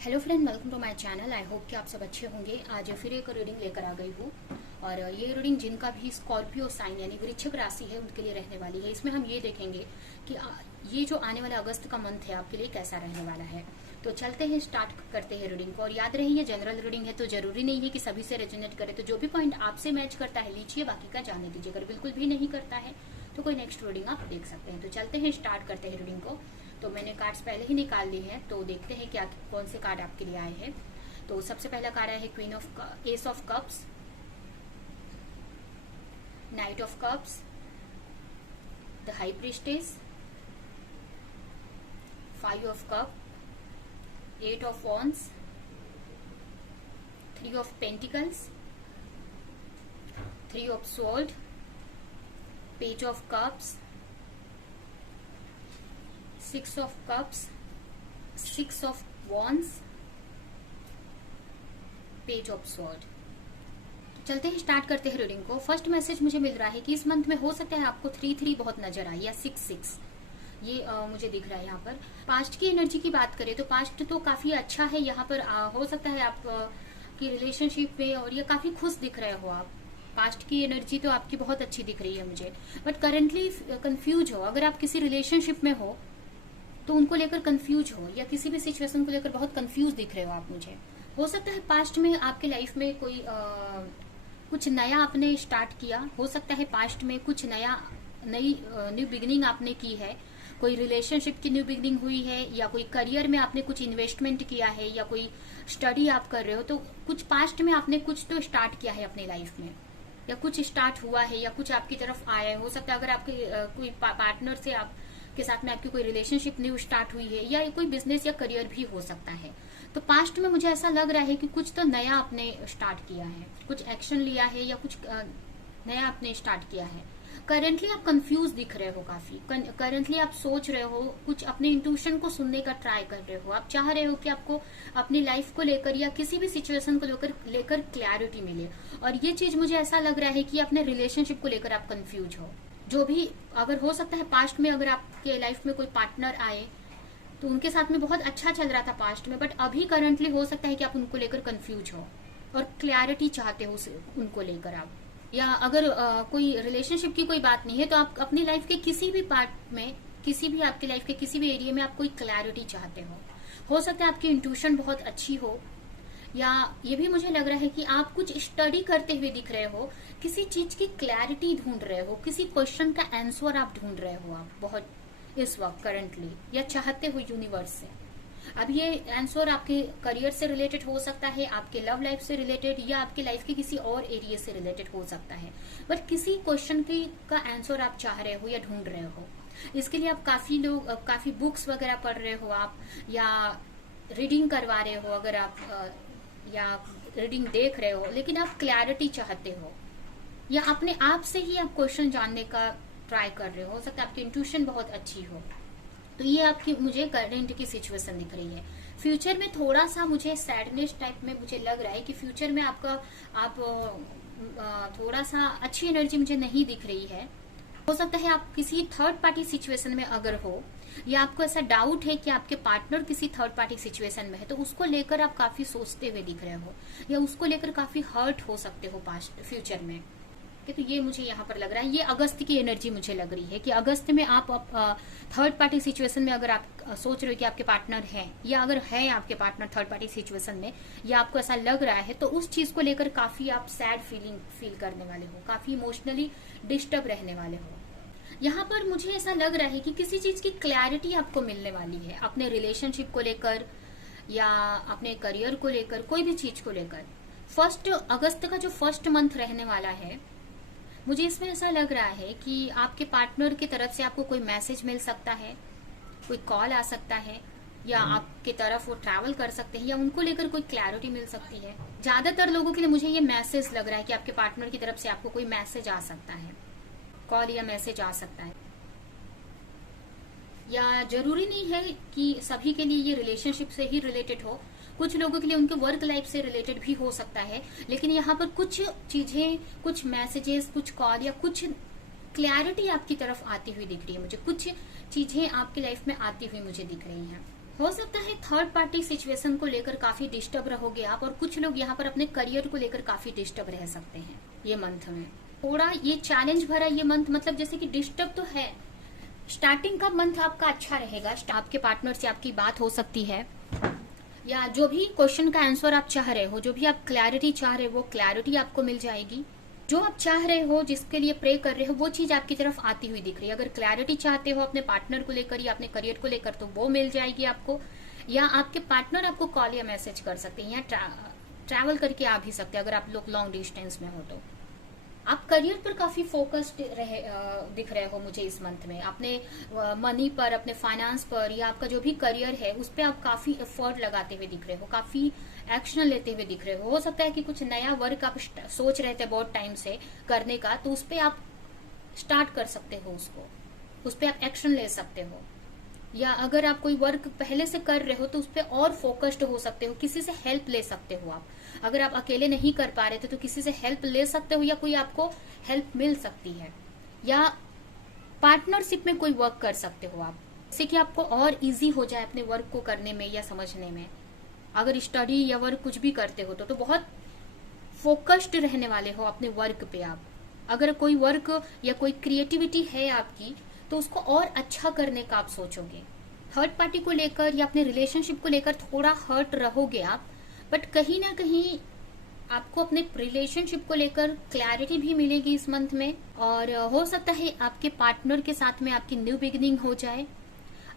Hello friend, welcome to my channel. I hope कि आप सब अच्छे होंगे। आज फिर एक रीडिंग लेकर आ गई हूँ और ये रीडिंग जिनका भी स्कॉर्पियो साइन यानी वृश्चिक राशि है उनके लिए रहने वाली है। इसमें हम ये देखेंगे कि ये जो आने वाला अगस्त का मंथ है आपके लिए कैसा रहने वाला है। तो चलते हैं, स्टार्ट करते हैं रीडिंग को। और याद रही ये जनरल रीडिंग है तो जरूरी नहीं है कि सभी से रेजोनेट करे। तो जो भी पॉइंट आपसे मैच करता है लीजिए, बाकी का जाने दीजिए। अगर बिल्कुल भी नहीं करता है तो कोई नेक्स्ट रीडिंग आप देख सकते हैं। तो चलते हैं, स्टार्ट करते हैं रीडिंग को। तो मैंने कार्ड्स पहले ही निकाल लिए हैं, तो देखते हैं क्या कौन से कार्ड आपके लिए आए हैं। तो सबसे पहला कार्ड आया है queen of ace of cups, knight of cups, the high priestess, five of cup, eight of wands, three of pentacles, three of sword, page of cups, six of cups, six of wands, page of sword. चलते हैं, start करते हैं reading को। First message मुझे मिल रहा है कि इस मंथ में हो सकता है आपको 3-3 बहुत नजर आए या 6-6 ये मुझे दिख रहा है। यहाँ पर पास्ट की एनर्जी की बात करें तो पास्ट तो काफी अच्छा है। यहाँ पर हो सकता है आप की रिलेशनशिप में और ये काफी खुश दिख रहे हो आप। पास्ट की एनर्जी तो आपकी बहुत अच्छी दिख रही है मुझे, बट करेंटली कंफ्यूज हो। अगर आप किसी रिलेशनशिप में हो तो उनको लेकर कंफ्यूज हो या किसी भी सिचुएशन को लेकर बहुत कंफ्यूज दिख रहे हो आप मुझे। हो सकता है पास्ट में आपके लाइफ में कोई कुछ नया आपने स्टार्ट किया। हो सकता है पास्ट में कुछ नई न्यू बिगिनिंग आपने की है। कोई रिलेशनशिप की न्यू बिगिनिंग हुई है या कोई करियर में आपने कुछ इन्वेस्टमेंट किया है या कोई स्टडी आप कर रहे हो। तो कुछ पास्ट में आपने कुछ तो स्टार्ट किया है अपने लाइफ में, या कुछ स्टार्ट हुआ है या कुछ आपकी तरफ आया है। हो सकता है अगर आपके कोई पार्टनर से आप के साथ में आपकी कोई रिलेशनशिप न्यू स्टार्ट हुई है या कोई बिजनेस या करियर भी हो सकता है। तो पास्ट में मुझे ऐसा लग रहा है कि कुछ तो नया आपने स्टार्ट किया है, कुछ एक्शन लिया है या कुछ नया आपने स्टार्ट किया है। करेंटली आप कंफ्यूज दिख रहे हो काफी। करेंटली आप सोच रहे हो, कुछ अपने इंट्यूशन को सुनने का ट्राई कर रहे हो। आप चाह रहे हो कि आपको अपनी लाइफ को लेकर या किसी भी सिचुएशन को लेकर क्लैरिटी मिले। और ये चीज मुझे ऐसा लग रहा है कि अपने रिलेशनशिप को लेकर आप कंफ्यूज हो। जो भी अगर हो सकता है पास्ट में अगर आपके लाइफ में कोई पार्टनर आए तो उनके साथ में बहुत अच्छा चल रहा था पास्ट में, बट अभी करंटली हो सकता है कि आप उनको लेकर कंफ्यूज हो और क्लैरिटी चाहते हो उनको लेकर आप। या अगर कोई रिलेशनशिप की कोई बात नहीं है तो आप अपनी लाइफ के किसी भी पार्ट में, किसी भी आपके लाइफ के किसी भी एरिया में आप कोई क्लैरिटी चाहते हो सकता है आपकी इंट्यूशन बहुत अच्छी हो, या ये भी मुझे लग रहा है कि आप कुछ स्टडी करते हुए दिख रहे हो, किसी चीज की क्लैरिटी ढूंढ रहे हो, किसी क्वेश्चन का आंसर आप ढूंढ रहे हो आप बहुत इस वक्त करंटली, या चाहते हो यूनिवर्स से। अब ये आंसर आपके करियर से रिलेटेड हो सकता है, आपके लव लाइफ से रिलेटेड, या आपके लाइफ के किसी और एरिया से रिलेटेड हो सकता है। बट किसी क्वेश्चन का आंसर आप चाह रहे हो या ढूंढ रहे हो। इसके लिए आप काफी बुक्स वगैरह पढ़ रहे हो आप, या रीडिंग करवा रहे हो अगर आप, या रीडिंग देख रहे हो, लेकिन आप क्लैरिटी चाहते हो या अपने आप से ही आप क्वेश्चन जानने का ट्राई कर रहे हो सकता है आपकी इंट्यूशन बहुत अच्छी हो। तो ये आपकी मुझे करंट की सिचुएशन दिख रही है। फ्यूचर में थोड़ा सा मुझे सैडनेस टाइप में मुझे लग रहा है कि फ्यूचर में आप थोड़ा सा अच्छी एनर्जी मुझे नहीं दिख रही है। हो सकता है आप किसी थर्ड पार्टी सिचुएशन में अगर हो, या आपको ऐसा डाउट है कि आपके पार्टनर किसी थर्ड पार्टी सिचुएशन में है, तो उसको लेकर आप काफी सोचते हुए दिख रहे हो या उसको लेकर काफी हर्ट हो सकते हो पास्ट फ्यूचर में। तो ये मुझे यहाँ पर लग रहा है, ये अगस्त की एनर्जी मुझे लग रही है कि अगस्त में आप थर्ड पार्टी सिचुएशन में अगर आप सोच रहे हो कि आपके पार्टनर हैं, या अगर है आपके पार्टनर थर्ड पार्टी सिचुएशन में, या आपको ऐसा लग रहा है, तो उस चीज को लेकर काफी आप सैड फील करने वाले हो, काफी इमोशनली डिस्टर्ब रहने वाले हो। यहाँ पर मुझे ऐसा लग रहा है कि किसी चीज की क्लैरिटी आपको मिलने वाली है, अपने रिलेशनशिप को लेकर या अपने करियर को लेकर, कोई भी चीज को लेकर। 1 अगस्त का जो फर्स्ट मंथ रहने वाला है, मुझे इसमें ऐसा लग रहा है कि आपके पार्टनर की तरफ से आपको कोई मैसेज मिल सकता है, कोई कॉल आ सकता है, या आपके तरफ वो ट्रैवल कर सकते हैं, या उनको लेकर कोई क्लैरिटी मिल सकती है। ज्यादातर लोगों के लिए मुझे ये मैसेज लग रहा है कि आपके पार्टनर की तरफ से आपको कोई मैसेज आ सकता है, कॉल या मैसेज आ सकता है। या जरूरी नहीं है कि सभी के लिए ये रिलेशनशिप से ही रिलेटेड हो, कुछ लोगों के लिए उनके वर्क लाइफ से रिलेटेड भी हो सकता है। लेकिन यहाँ पर कुछ चीजें, कुछ मैसेजेस, कुछ कॉल या कुछ क्लैरिटी आपकी तरफ आती हुई दिख रही है मुझे, कुछ चीजें आपकी लाइफ में आती हुई मुझे दिख रही हैं। हो सकता है थर्ड पार्टी सिचुएशन को लेकर काफी डिस्टर्ब रहोगे आप, और कुछ लोग यहाँ पर अपने करियर को लेकर काफी डिस्टर्ब रह सकते हैं ये मंथ में। थोड़ा ये चैलेंज भरा ये मंथ, मतलब जैसे कि डिस्टर्ब तो है। स्टार्टिंग का मंथ आपका अच्छा रहेगा, आपके पार्टनर से आपकी बात हो सकती है, या जो भी क्वेश्चन का आंसर आप चाह रहे हो, जो भी आप क्लैरिटी चाह रहे हो वो क्लैरिटी आपको मिल जाएगी। जो आप चाह रहे हो, जिसके लिए प्रे कर रहे हो, वो चीज आपकी तरफ आती हुई दिख रही है। अगर क्लैरिटी चाहते हो अपने पार्टनर को लेकर या अपने करियर को लेकर तो वो मिल जाएगी आपको, या आपके पार्टनर आपको कॉल या मैसेज कर सकते हैं, या ट्रैवल करके आ भी सकते हैं अगर आप लोग लॉन्ग डिस्टेंस में हो तो। आप करियर पर काफी फोकस्ड दिख रहे हो मुझे इस मंथ में, अपने मनी पर, अपने फाइनेंस पर, या आपका जो भी करियर है उस पर आप काफी एफर्ट लगाते हुए दिख रहे हो, काफी एक्शन लेते हुए दिख रहे हो सकता है कि कुछ नया वर्क आप सोच रहे थे बहुत टाइम से करने का, तो उस पर आप स्टार्ट कर सकते हो, उस पर आप एक्शन ले सकते हो। या अगर आप कोई वर्क पहले से कर रहे हो तो उस पर और फोकस्ड हो सकते हो, किसी से हेल्प ले सकते हो आप। अगर आप अकेले नहीं कर पा रहे थे तो किसी से हेल्प ले सकते हो, या कोई आपको हेल्प मिल सकती है, या पार्टनरशिप में कोई वर्क कर सकते हो आप, जिससे कि आपको और इजी हो जाए अपने वर्क को करने में या समझने में। अगर स्टडी या वर्क कुछ भी करते हो तो बहुत फोकस्ड रहने वाले हो अपने वर्क पे आप। अगर कोई वर्क या कोई क्रिएटिविटी है आपकी तो उसको और अच्छा करने का आप सोचोगे। थर्ड पार्टी को लेकर या अपने रिलेशनशिप को लेकर थोड़ा हर्ट रहोगे आप, बट कहीं ना कहीं आपको अपने रिलेशनशिप को लेकर क्लैरिटी भी मिलेगी इस मंथ में, और हो सकता है आपके पार्टनर के साथ में आपकी न्यू बिगिनिंग हो जाए।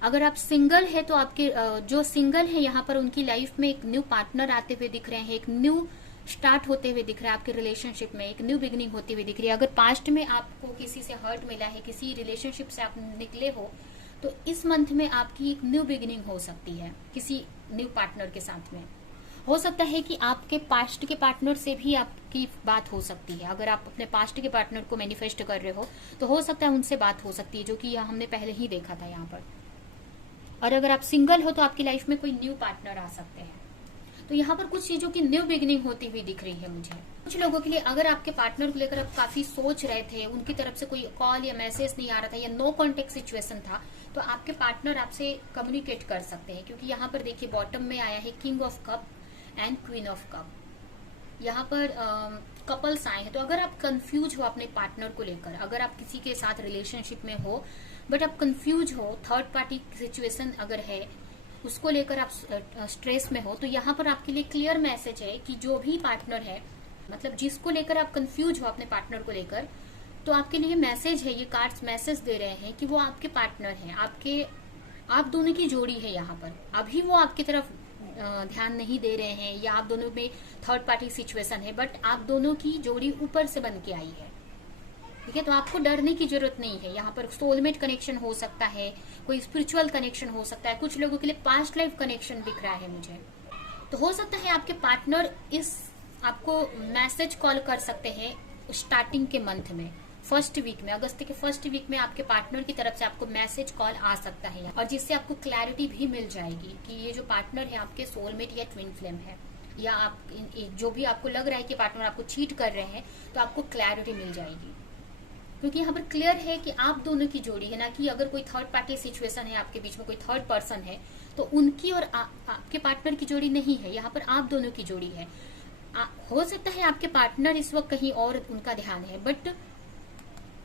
अगर आप सिंगल है तो आपके जो सिंगल है यहाँ पर उनकी लाइफ में एक न्यू पार्टनर आते हुए दिख रहे हैं, एक न्यू स्टार्ट होते हुए दिख रहा है आपके रिलेशनशिप में, एक न्यू बिगिनिंग होती हुई दिख रही है। अगर पास्ट में आपको किसी से हर्ट मिला है, किसी रिलेशनशिप से आप निकले हो, तो इस मंथ में आपकी एक न्यू बिगिनिंग हो सकती है किसी न्यू पार्टनर के साथ में। हो सकता है कि आपके पास्ट के पार्टनर से भी आपकी बात हो सकती है। अगर आप अपने पास्ट के पार्टनर को मैनिफेस्ट कर रहे हो तो हो सकता है उनसे बात हो सकती है, जो कि हमने पहले ही देखा था यहाँ पर। और अगर आप सिंगल हो तो आपकी लाइफ में कोई न्यू पार्टनर आ सकते हैं। तो यहाँ पर कुछ चीजों की न्यू बिगिनिंग होती हुई दिख रही है मुझे। कुछ लोगों के लिए अगर आपके पार्टनर को लेकर आप काफी सोच रहे थे, उनकी तरफ से कोई कॉल या मैसेज नहीं आ रहा था, या नो कॉन्टेक्ट सिचुएशन था, तो आपके पार्टनर आपसे कम्युनिकेट कर सकते हैं। क्योंकि यहाँ पर देखिए बॉटम में आया है king of cup and queen of cup. यहाँ पर कपल्स आए हैं। तो अगर आप कंफ्यूज हो अपने पार्टनर को लेकर, अगर आप किसी के साथ रिलेशनशिप में हो बट आप कंफ्यूज हो, थर्ड पार्टी सिचुएशन अगर है उसको लेकर आप स्ट्रेस में हो, तो यहाँ पर आपके लिए क्लियर मैसेज है कि जो भी पार्टनर है, मतलब जिसको लेकर आप कंफ्यूज हो अपने पार्टनर को लेकर, तो आपके लिए मैसेज है, ये कार्ड्स मैसेज दे रहे हैं कि वो आपके पार्टनर हैं, आप दोनों की जोड़ी है। यहाँ पर अभी वो आपकी तरफ ध्यान नहीं दे रहे हैं, या आप दोनों में थर्ड पार्टी सिचुएशन है, बट आप दोनों की जोड़ी ऊपर से बन के आई है। ठीक है, तो आपको डरने की जरूरत नहीं है। यहाँ पर सोलमेट कनेक्शन हो सकता है, कोई स्पिरिचुअल कनेक्शन हो सकता है, कुछ लोगों के लिए पास्ट लाइफ कनेक्शन दिख रहा है मुझे। तो हो सकता है आपके पार्टनर आपको मैसेज कॉल कर सकते हैं स्टार्टिंग के मंथ में, फर्स्ट वीक में, अगस्त के फर्स्ट वीक में आपके पार्टनर की तरफ से आपको मैसेज कॉल आ सकता है, और जिससे आपको क्लैरिटी भी मिल जाएगी कि ये जो पार्टनर है आपके सोलमेट या ट्विन फ्लेम है, या आप जो भी आपको लग रहा है कि पार्टनर आपको चीट कर रहे हैं, तो आपको क्लैरिटी मिल जाएगी। क्योंकि यहाँ पर क्लियर है कि आप दोनों की जोड़ी है, ना कि अगर कोई थर्ड पार्टी सिचुएशन है आपके बीच में, कोई थर्ड पर्सन है, तो उनकी और आपके पार्टनर की जोड़ी नहीं है, यहाँ पर आप दोनों की जोड़ी है। हो सकता है आपके पार्टनर इस वक्त कहीं और उनका ध्यान है, बट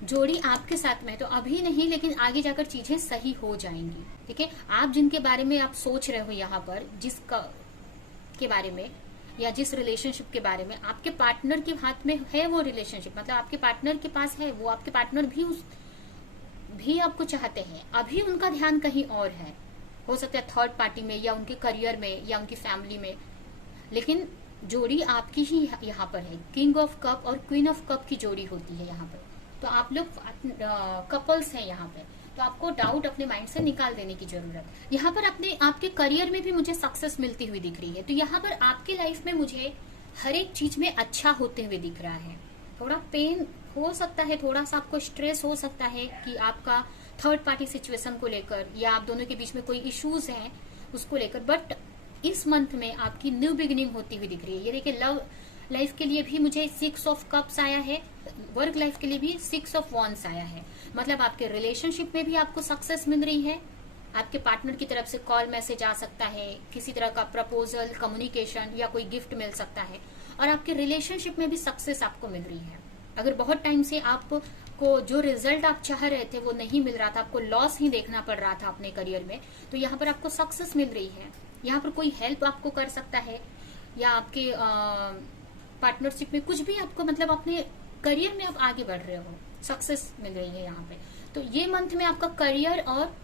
जोड़ी आपके साथ में है, तो अभी नहीं, लेकिन आगे जाकर चीजें सही हो जाएंगी। ठीक है, आप जिनके बारे में आप सोच रहे हो यहाँ पर, के बारे में या जिस रिलेशनशिप के बारे में, आपके पार्टनर के हाथ में है वो रिलेशनशिप, मतलब आपके पार्टनर के पास है वो, आपके पार्टनर भी आपको चाहते हैं, अभी उनका ध्यान कहीं और है। हो सकता है थर्ड पार्टी में, या उनके करियर में, या उनकी फैमिली में, लेकिन जोड़ी आपकी ही यहाँ पर है। किंग ऑफ कप और क्वीन ऑफ कप की जोड़ी होती है यहाँ पर। तो आप लोग कपल्स हैं यहाँ पे, तो आपको डाउट अपने माइंड से निकाल देने की जरूरत है। यहाँ पर आपके करियर में भी मुझे सक्सेस मिलती हुई दिख रही है। तो यहाँ पर आपके लाइफ में मुझे हर एक चीज में अच्छा होते हुए दिख रहा है। थोड़ा पेन हो सकता है, थोड़ा सा आपको स्ट्रेस हो सकता है कि आपका थर्ड पार्टी सिचुएशन को लेकर, या आप दोनों के बीच में कोई इश्यूज हैं उसको लेकर, बट इस मंथ में आपकी न्यू बिगिनिंग होती हुई दिख रही है। ये देखिए, लव लाइफ के लिए भी मुझे 6 ऑफ कप्स आया है, वर्क लाइफ के लिए भी 6 ऑफ वॉन्ड्स आया है। मतलब आपके रिलेशनशिप में भी आपको सक्सेस मिल रही है, आपके पार्टनर की तरफ से कॉल मैसेज आ सकता है, किसी तरह का प्रपोजल, कम्युनिकेशन या कोई गिफ्ट मिल सकता है। और आपके रिलेशनशिप में भी सक्सेस आपको मिल रही है। अगर बहुत टाइम से आपको जो रिजल्ट आप चाह रहे थे वो नहीं मिल रहा था, आपको लॉस ही देखना पड़ रहा था अपने करियर में, तो यहाँ पर आपको सक्सेस मिल रही है। यहाँ पर कोई हेल्प आपको कर सकता है, या आपके पार्टनरशिप में कुछ भी आपको, मतलब अपने करियर में आप आगे बढ़ रहे हो, सक्सेस मिल रही है यहाँ पे। तो ये मंथ में आपका करियर और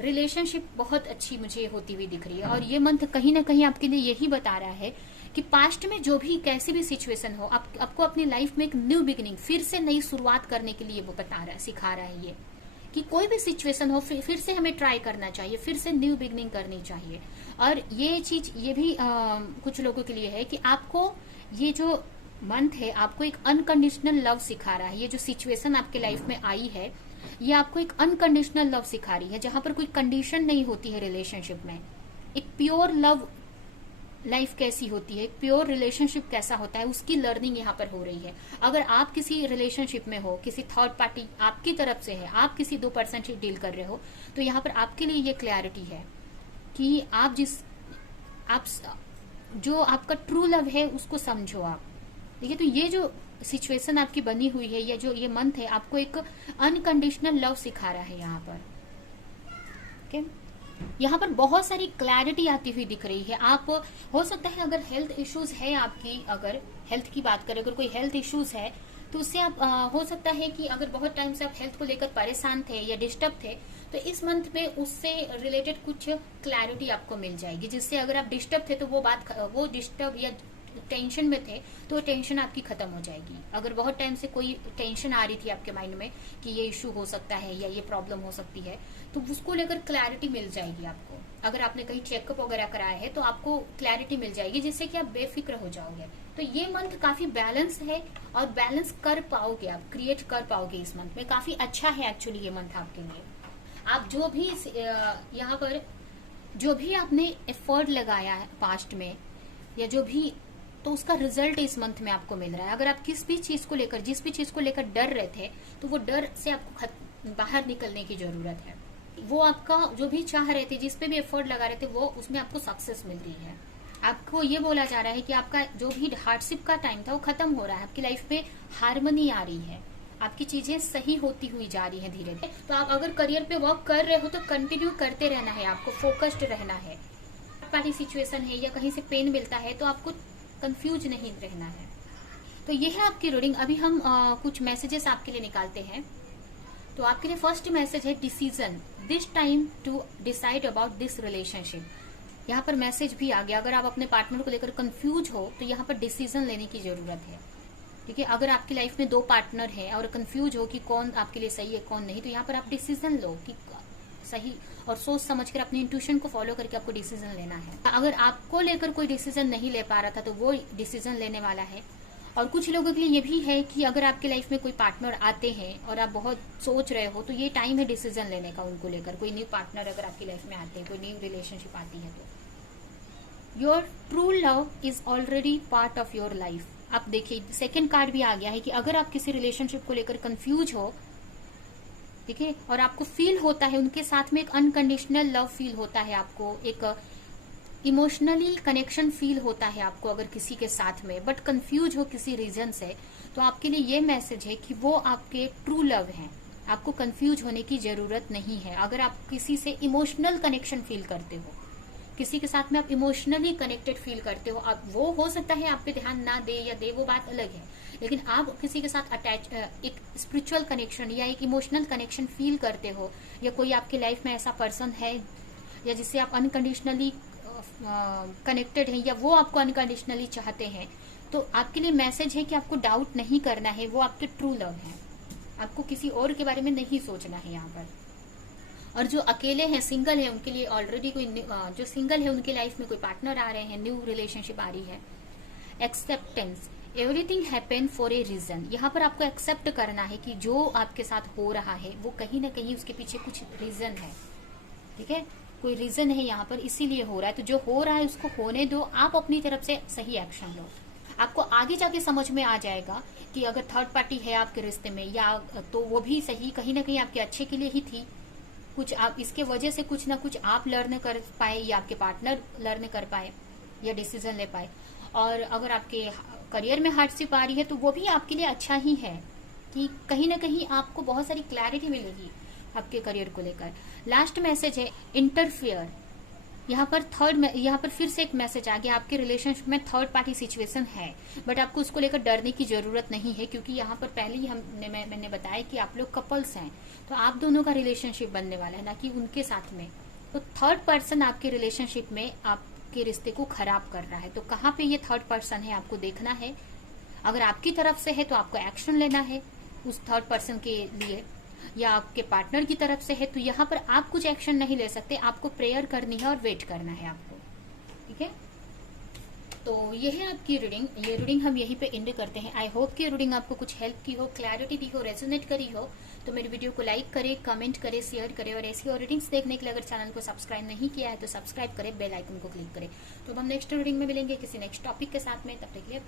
रिलेशनशिप बहुत अच्छी मुझे होती हुई दिख रही है। और ये मंथ कहीं ना कहीं आपके लिए यही बता रहा है कि पास्ट में जो भी कैसी भी सिचुएशन हो, आपको अपनी लाइफ में एक न्यू बिगिनिंग, फिर से नई शुरुआत करने के लिए वो बता रहा है, सिखा रहा है ये कि कोई भी सिचुएशन हो फिर से हमें ट्राई करना चाहिए, फिर से न्यू बिगिनिंग करनी चाहिए। और ये चीज ये भी कुछ लोगों के लिए है कि आपको ये जो मंथ है आपको एक अनकंडीशनल लव सिखा रहा है। ये जो सिचुएशन आपके लाइफ में आई है ये आपको एक अनकंडीशनल लव सिखा रही है, जहां पर कोई कंडीशन नहीं होती है रिलेशनशिप में। एक प्योर लव लाइफ कैसी होती है, एक प्योर रिलेशनशिप कैसा होता है, उसकी लर्निंग यहाँ पर हो रही है। अगर आप किसी रिलेशनशिप में हो, किसी थर्ड पार्टी आपकी तरफ से है, आप किसी 2% से डील कर रहे हो, तो यहाँ पर आपके लिए ये क्लैरिटी है कि आप जो आपका ट्रू लव है उसको समझो आप। देखिए, तो ये जो सिचुएशन आपकी बनी हुई है, या जो ये मंथ है, आपको एक अनकंडीशनल लव सिखा रहा है यहाँ पर। ओके, यहाँ पर बहुत सारी क्लैरिटी आती हुई दिख रही है। आप हो सकता है अगर हेल्थ इश्यूज है आपकी, अगर हेल्थ की बात करें, अगर कोई हेल्थ इश्यूज है तो उससे आप हो सकता है कि अगर बहुत टाइम से आप हेल्थ को लेकर परेशान थे या डिस्टर्ब थे, तो इस मंथ में उससे रिलेटेड कुछ क्लैरिटी आपको मिल जाएगी, जिससे अगर आप डिस्टर्ब थे तो वो डिस्टर्ब या टेंशन में थे तो टेंशन आपकी खत्म हो जाएगी। अगर बहुत टाइम से कोई टेंशन आ रही थी आपके माइंड में कि ये इशू हो सकता है या ये प्रॉब्लम हो सकती है, तो उसको लेकर क्लैरिटी मिल जाएगी आपको। अगर आपने कहीं चेकअप वगैरह कराया है तो आपको क्लैरिटी मिल जाएगी, जिससे कि आप बेफिक्र हो जाओगे। तो ये मंथ काफी बैलेंस है और बैलेंस कर पाओगे, आप क्रिएट कर पाओगे इस मंथ में। काफी अच्छा है एक्चुअली ये मंथ आपके लिए। आप जो भी यहाँ पर जो भी आपने एफर्ट लगाया है पास्ट में, या जो भी, तो उसका रिजल्ट इस मंथ में आपको मिल रहा है। अगर आप जिस भी चीज को लेकर डर रहे थे, तो वो डर से आपको बाहर निकलने की जरूरत है। वो आपका जो भी चाह रहे थे, जिस पे भी एफर्ट लगा रहे थे, वो उसमें आपको सक्सेस मिल रही है। आपको ये बोला जा रहा है कि आपका जो भी हार्डशिप का टाइम था वो खत्म हो रहा है, आपकी लाइफ में हार्मनी आ रही है, आपकी चीजें सही होती हुई जा रही है धीरे धीरे। तो आप अगर करियर पे वर्क कर रहे हो तो कंटिन्यू करते रहना है, आपको फोकस्ड रहना है। पार्टी सिचुएशन है या कहीं से पेन मिलता है तो आपको कंफ्यूज नहीं रहना है। तो ये है आपकी रीडिंग। अभी हम कुछ मैसेजेस आपके लिए निकालते हैं। तो आपके लिए फर्स्ट मैसेज है decision, this time to decide about this relationship. यहाँ पर मैसेज भी आ गया, अगर आप अपने पार्टनर को लेकर कंफ्यूज हो तो यहाँ पर डिसीजन लेने की जरूरत है। ठीक है, अगर आपकी लाइफ में 2 पार्टनर है और कंफ्यूज हो कि कौन आपके लिए सही है कौन नहीं, तो यहाँ पर आप डिसीजन लो कि सही, और सोच समझ कर अपनी इंट्यूशन को फॉलो करके आपको डिसीजन लेना है। अगर आपको लेकर कोई डिसीजन नहीं ले पा रहा था तो वो डिसीजन लेने वाला है। और कुछ लोगों के लिए ये भी है कि अगर आपके लाइफ में कोई पार्टनर आते हैं और आप बहुत सोच रहे हो, तो ये टाइम है डिसीजन लेने का उनको लेकर। कोई न्यू पार्टनर अगर आपकी लाइफ में आते हैं, कोई न्यू रिलेशनशिप आती है, तो your true love is already part of your life. आप देखिए, सेकेंड कार्ड भी आ गया है कि अगर आप किसी रिलेशनशिप को लेकर कंफ्यूज हो, ठीक है, और आपको फील होता है उनके साथ में एक अनकंडीशनल लव फील होता है, आपको एक इमोशनली कनेक्शन फील होता है आपको अगर किसी के साथ में, बट कंफ्यूज हो किसी रीजन से, तो आपके लिए ये मैसेज है कि वो आपके ट्रू लव हैं। आपको कंफ्यूज होने की जरूरत नहीं है। अगर आप किसी से इमोशनल कनेक्शन फील करते हो, किसी के साथ में आप इमोशनली कनेक्टेड फील करते हो, आप वो हो सकता है आप पे ध्यान ना दे या दे, वो बात अलग है, लेकिन आप किसी के साथ अटैच, एक स्पिरिचुअल कनेक्शन या एक इमोशनल कनेक्शन फील करते हो, या कोई आपके लाइफ में ऐसा पर्सन है या जिससे आप अनकंडीशनली कनेक्टेड हैं, या वो आपको अनकंडीशनली चाहते हैं, तो आपके लिए मैसेज है कि आपको डाउट नहीं करना है, वो आपके ट्रू लव है। आपको किसी और के बारे में नहीं सोचना है यहाँ पर। और जो अकेले हैं, सिंगल है, उनके लिए ऑलरेडी कोई, जो सिंगल है उनके लाइफ में कोई पार्टनर आ रहे हैं, न्यू रिलेशनशिप आ रही है। Acceptance, everything happen for a reason. यहाँ पर आपको एक्सेप्ट करना है कि जो आपके साथ हो रहा है वो कहीं ना कहीं उसके पीछे कुछ रीजन है। ठीक है, कोई रीजन है यहाँ पर, इसीलिए हो रहा है। तो जो हो रहा है उसको होने दो, आप अपनी तरफ से सही एक्शन लो। आपको आगे जाके समझ में आ जाएगा कि अगर थर्ड पार्टी है आपके रिश्ते में, या तो वो भी सही कहीं ना कहीं आपके अच्छे के लिए ही थी, कुछ आप इसके वजह से कुछ ना कुछ आप लर्न कर पाए या आपके पार्टनर लर्न कर पाए या डिसीजन ले पाए। और अगर आपके करियर में हार्डशिप आ रही है तो वो भी आपके लिए अच्छा ही है कि कहीं ना कहीं आपको बहुत सारी क्लैरिटी मिलेगी आपके करियर को लेकर। लास्ट मैसेज है इंटरफियर। यहाँ पर फिर से एक मैसेज आ गया, आपके रिलेशनशिप में थर्ड पार्टी सिचुएशन है, बट आपको उसको लेकर डरने की जरूरत नहीं है, क्योंकि यहाँ पर पहले ही मैंने बताया कि आप लोग कपल्स हैं, तो आप दोनों का रिलेशनशिप बनने वाला है, ना कि उनके साथ में। तो थर्ड पर्सन आपके रिलेशनशिप में आपके रिश्ते को खराब कर रहा है। तो कहाँ पे ये थर्ड पर्सन है आपको देखना है। अगर आपकी तरफ से है तो आपको एक्शन लेना है उस थर्ड पर्सन के लिए, या आपके पार्टनर की तरफ से है तो यहाँ पर आप कुछ एक्शन नहीं ले सकते, आपको प्रेयर करनी है और वेट करना है आपको। ठीक है, तो ये है आपकी रीडिंग। ये रीडिंग हम यहीं पे एंड करते हैं। आई होप कि रीडिंग आपको कुछ हेल्प की हो, क्लैरिटी दी हो, रेजोनेट करी हो। तो मेरी वीडियो को लाइक करें, कमेंट करें, शेयर करें, और ऐसी और रीडिंग्स देखने के लिए अगर चैनल को सब्सक्राइब नहीं किया है तो सब्सक्राइब करें, बेल आइकन को क्लिक करें। तो हम नेक्स्ट रीडिंग में मिलेंगे किसी नेक्स्ट टॉपिक के साथ में। तब तक के लिए